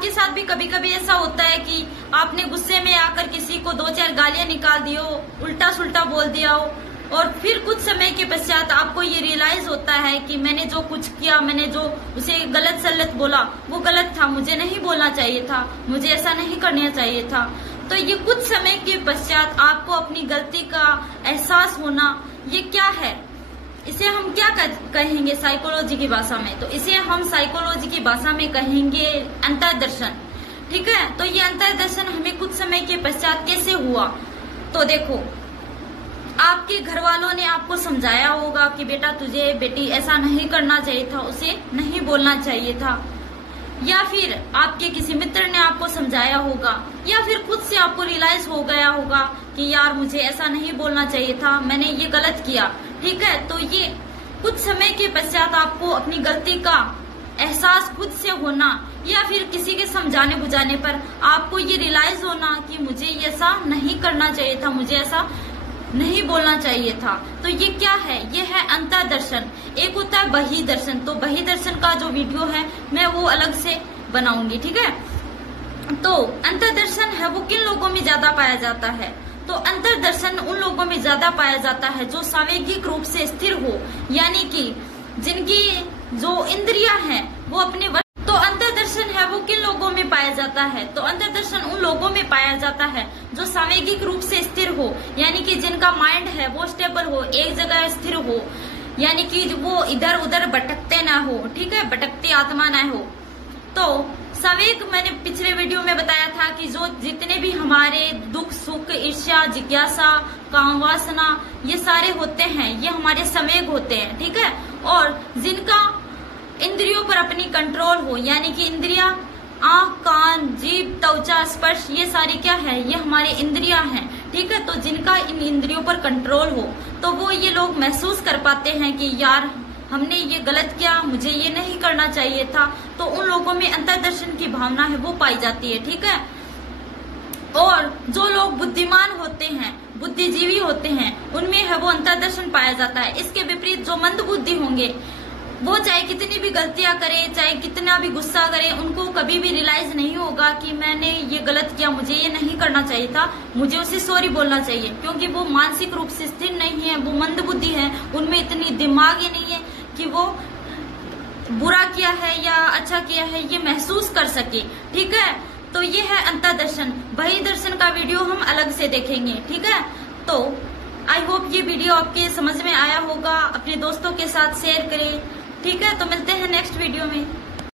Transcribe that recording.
आपके साथ भी कभी कभी ऐसा होता है कि आपने गुस्से में आकर किसी को 2-4 गालियां निकाल दी हो, उल्टा सुल्टा बोल दिया हो, और फिर कुछ समय के पश्चात आपको ये रियलाइज होता है कि मैंने जो कुछ किया, मैंने जो उसे गलत सलत बोला वो गलत था, मुझे नहीं बोलना चाहिए था, मुझे ऐसा नहीं करना चाहिए था। तो ये कुछ समय के पश्चात आपको अपनी गलती का एहसास होना, ये क्या है, इसे हम क्या कहेंगे साइकोलॉजी की भाषा में? तो इसे हम साइकोलॉजी की भाषा में कहेंगे अंतर्दर्शन। ठीक है, तो ये अंतर्दर्शन हमें कुछ समय के पश्चात कैसे हुआ? तो देखो, आपके घर वालों ने आपको समझाया होगा कि बेटा तुझे, बेटी ऐसा नहीं करना चाहिए था, उसे नहीं बोलना चाहिए था, या फिर आपके किसी मित्र ने आपको समझाया होगा, या फिर खुद से आपको रियलाइज हो गया होगा कि यार मुझे ऐसा नहीं बोलना चाहिए था, मैंने ये गलत किया। ठीक है, तो ये कुछ समय के पश्चात आपको अपनी गलती का एहसास खुद से होना, या फिर किसी के समझाने बुझाने पर आपको ये रियलाइज होना कि मुझे ऐसा नहीं करना चाहिए था, मुझे ऐसा नहीं बोलना चाहिए था। तो ये क्या है? ये है अंतर्दर्शन। एक होता है बहिर्दर्शन। तो बहिर्दर्शन का जो वीडियो है मैं वो अलग से बनाऊंगी। ठीक है, तो अंतर्दर्शन है वो किन लोगों में ज्यादा पाया जाता है? तो अंतर्दर्शन उन लोगों में ज्यादा पाया जाता है जो सावेगिक रूप से स्थिर हो, यानी कि जिनकी जो इंद्रियां हैं वो अपने तो अंतर्दर्शन है वो किन लोगों में पाया जाता है? तो अंतर्दर्शन उन लोगों में पाया जाता है जो सावेगिक रूप से स्थिर हो, यानी कि जिनका माइंड है वो स्टेबल हो, एक जगह स्थिर हो, यानी कि वो इधर उधर भटकते ना हो। ठीक है, भटकती आत्मा ना हो। तो सावेग मैंने पिछले वीडियो में बताया था कि जो जितने भी हमारे दुख सुख ईर्ष्या जिज्ञासा काम वासना ये सारे होते हैं, ये हमारे संवेग होते हैं। ठीक है, और जिनका इंद्रियों पर अपनी कंट्रोल हो, यानी कि इंद्रियां आंख कान जीभ त्वचा स्पर्श ये सारी क्या है? ये हमारे इंद्रियां हैं। ठीक है, तो जिनका इन इंद्रियों पर कंट्रोल हो तो वो ये लोग महसूस कर पाते हैं कि यार हमने ये गलत किया, मुझे ये नहीं करना चाहिए था। तो उन लोगों में अंतर्दर्शन की भावना है वो पाई जाती है। ठीक है, और जो लोग बुद्धिमान होते हैं, बुद्धिजीवी होते हैं, उनमें है वो अंतर्दर्शन पाया जाता है। इसके विपरीत जो मंद बुद्धि होंगे वो चाहे कितनी भी गलतियां करें, चाहे कितना भी गुस्सा करें, उनको कभी भी रियलाइज नहीं होगा कि मैंने ये गलत किया, मुझे ये नहीं करना चाहिए था, मुझे उसे सॉरी बोलना चाहिए, क्योंकि वो मानसिक रूप से स्थिर नहीं है, वो मंद बुद्धि है, उनमें इतनी दिमाग ही नहीं है कि वो बुरा किया है या अच्छा किया है ये महसूस कर सके। ठीक है, तो ये है अंतर्दर्शन। बहिर्दर्शन का वीडियो हम अलग से देखेंगे। ठीक है, तो आई होप ये वीडियो आपके समझ में आया होगा। अपने दोस्तों के साथ शेयर करें। ठीक है, तो मिलते हैं नेक्स्ट वीडियो में।